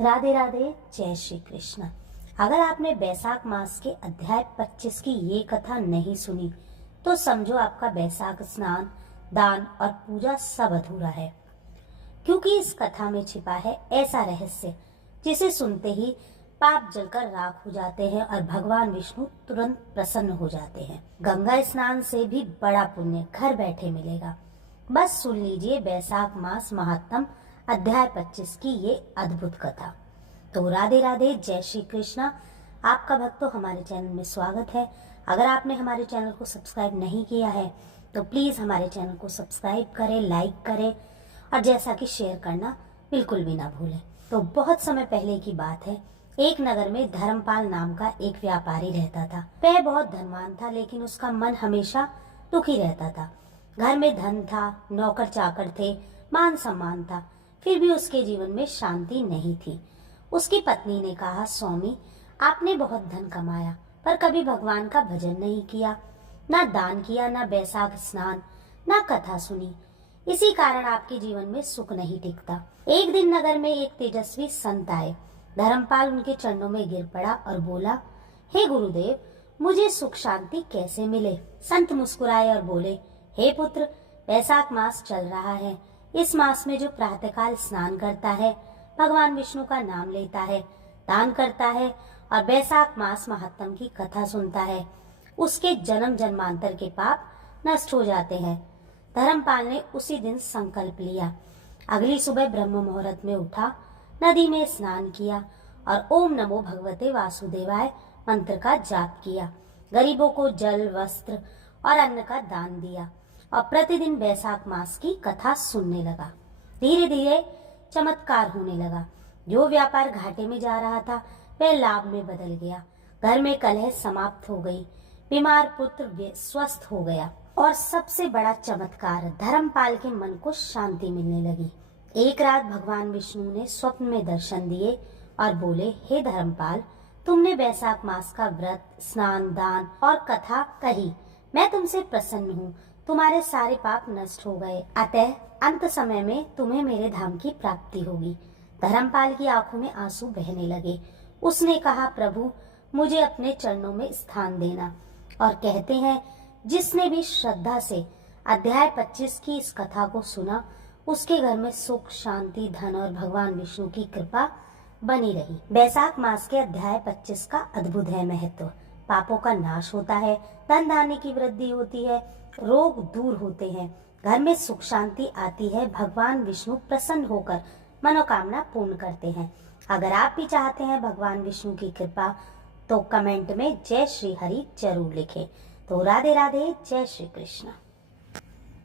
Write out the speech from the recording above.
राधे राधे, जय श्री कृष्ण। अगर आपने बैसाख मास के अध्याय 25 की ये कथा नहीं सुनी तो समझो आपका बैसाख स्नान, दान और पूजा सब अधूरा है, क्योंकि इस कथा में छिपा है ऐसा रहस्य जिसे सुनते ही पाप जलकर राख हो जाते हैं और भगवान विष्णु तुरंत प्रसन्न हो जाते हैं। गंगा स्नान से भी बड़ा पुण्य घर बैठे मिलेगा। बस सुन लीजिए बैसाख मास महात्म अध्याय 25 की ये अद्भुत कथा। तो राधे राधे, जय श्री कृष्ण। आपका भक्तों हमारे चैनल में स्वागत है। अगर आपने हमारे चैनल को सब्सक्राइब नहीं किया है तो प्लीज हमारे चैनल को सब्सक्राइब करें, लाइक करें और जैसा कि शेयर करना बिल्कुल भी ना भूलें। तो बहुत समय पहले की बात है, एक नगर में धर्मपाल नाम का एक व्यापारी रहता था। वह बहुत धनवान था, लेकिन उसका मन हमेशा दुखी रहता था। घर में धन था, नौकर चाकर थे, मान सम्मान था, फिर भी उसके जीवन में शांति नहीं थी। उसकी पत्नी ने कहा, स्वामी आपने बहुत धन कमाया पर कभी भगवान का भजन नहीं किया, ना दान किया, ना बैसाख स्नान, ना कथा सुनी। इसी कारण आपके जीवन में सुख नहीं टिकता। एक दिन नगर में एक तेजस्वी संत आए। धर्मपाल उनके चरणों में गिर पड़ा और बोला, हे गुरुदेव, मुझे सुख शांति कैसे मिले? संत मुस्कुराए और बोले, हे पुत्र, बैसाख मास चल रहा है। इस मास में जो प्रातःकाल स्नान करता है, भगवान विष्णु का नाम लेता है, दान करता है और बैसाख मास महात्म की कथा सुनता है, उसके जन्म जन्मांतर के पाप नष्ट हो जाते हैं। धर्मपाल ने उसी दिन संकल्प लिया। अगली सुबह ब्रह्म मुहूर्त में उठा, नदी में स्नान किया और ओम नमो भगवते वासुदेवाय मंत्र का जाप किया। गरीबों को जल, वस्त्र और अन्न का दान दिया और प्रतिदिन बैसाख मास की कथा सुनने लगा। धीरे धीरे चमत्कार होने लगा। जो व्यापार घाटे में जा रहा था वह लाभ में बदल गया। घर में कलह समाप्त हो गई। बीमार पुत्र स्वस्थ हो गया और सबसे बड़ा चमत्कार, धर्मपाल के मन को शांति मिलने लगी। एक रात भगवान विष्णु ने स्वप्न में दर्शन दिए और बोले, हे धर्मपाल, तुमने बैसाख मास का व्रत, स्नान, दान और कथा कही। मैं तुमसे प्रसन्न हूँ। तुम्हारे सारे पाप नष्ट हो गए, अतः अंत समय में तुम्हें मेरे धाम की प्राप्ति होगी। धर्मपाल की आंखों में आंसू बहने लगे। उसने कहा, प्रभु मुझे अपने चरणों में स्थान देना। और कहते हैं, जिसने भी श्रद्धा से अध्याय 25 की इस कथा को सुना, उसके घर में सुख, शांति, धन और भगवान विष्णु की कृपा बनी रही। बैसाख मास के अध्याय 25 का अद्भुत है महत्व। पापों का नाश होता है, धन धान्य की वृद्धि होती है, रोग दूर होते हैं, घर में सुख शांति आती है, भगवान विष्णु प्रसन्न होकर मनोकामना पूर्ण करते हैं। अगर आप भी चाहते हैं भगवान विष्णु की कृपा तो कमेंट में जय श्री हरि जरूर लिखें। तो राधे राधे, जय श्री कृष्ण।